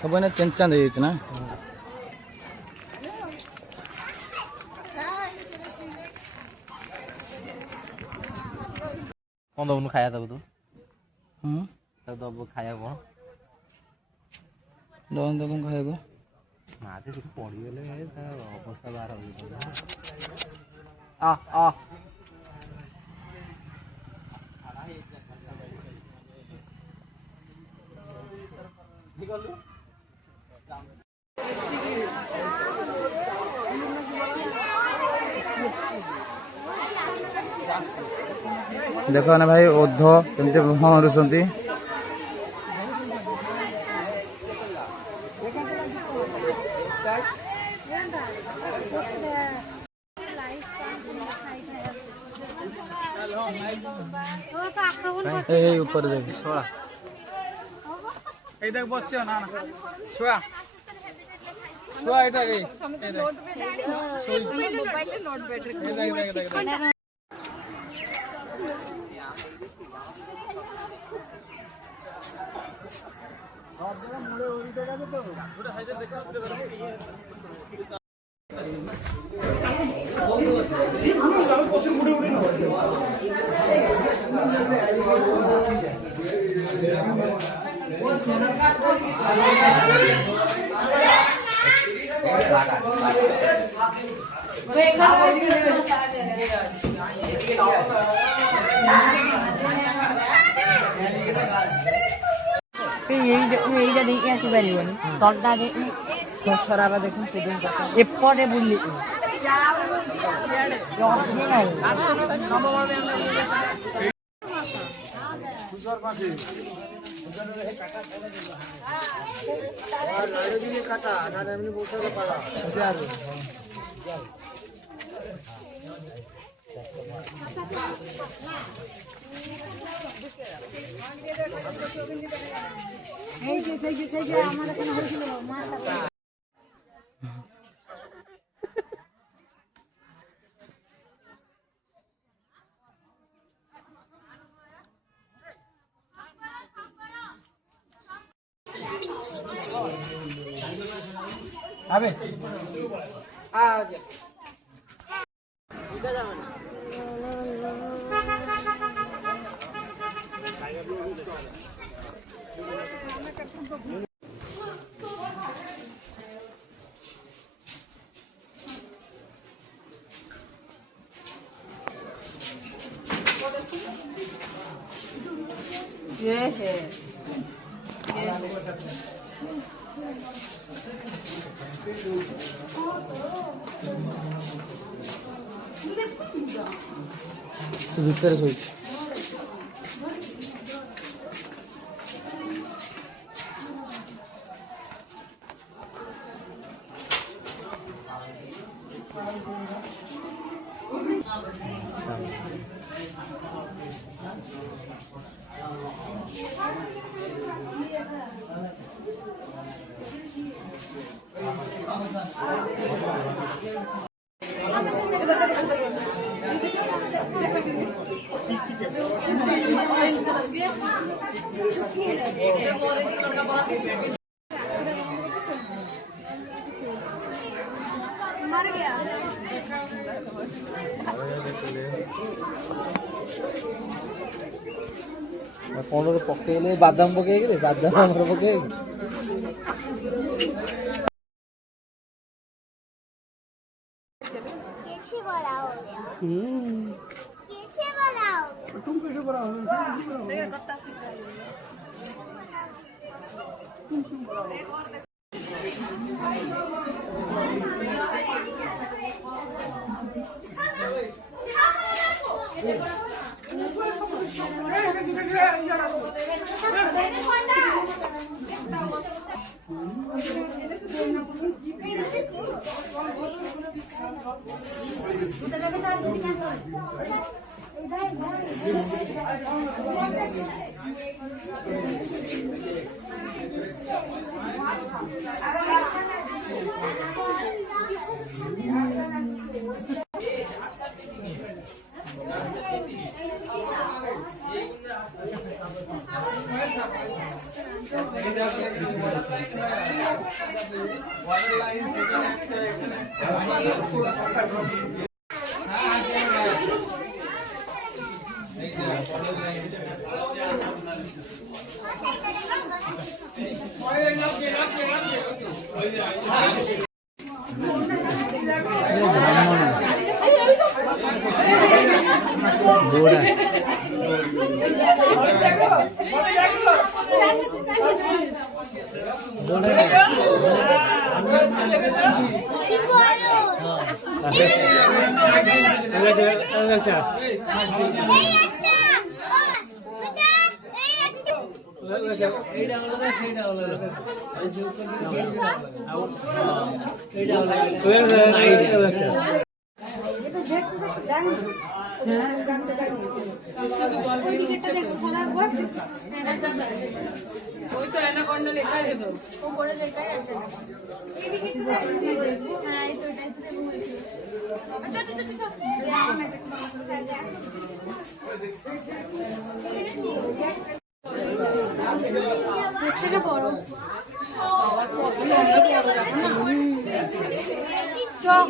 सब change change हो ना कौन दबनु खाया तब तू तब दब खाया कौन दबन दबन खाया माथे कुछ पड़ी गले अवस्था बाहर हो आ आ देखो ना भाई ओध केमती पहरुंट ऊपर देख छोड़ा देख बस ना छुआ छुआ এইটা দেখে আসি পারিবনি তলটা দেখি সরাবা দেখুন এপটে বুঝলি আমার এখানে হয়েছিল अबे आ जा ये है ଭିତରେ ଶୋଇଛି मर गया कौन पकड़े बादाम पकड़े बादाम पकड़े तुम कैसे बड़ा हो বুড়া এইটা হলো না সেইটা হলো ওই তো অ্যানাকন্ডা লেখাই আছে তো উপরে লেখাই আছে এই টিকিটটা হ্যাঁ এই তো এটাই তো বলছি আচ্ছা আচ্ছা আচ্ছা থেকে বড় আইডিয়া বলা না চল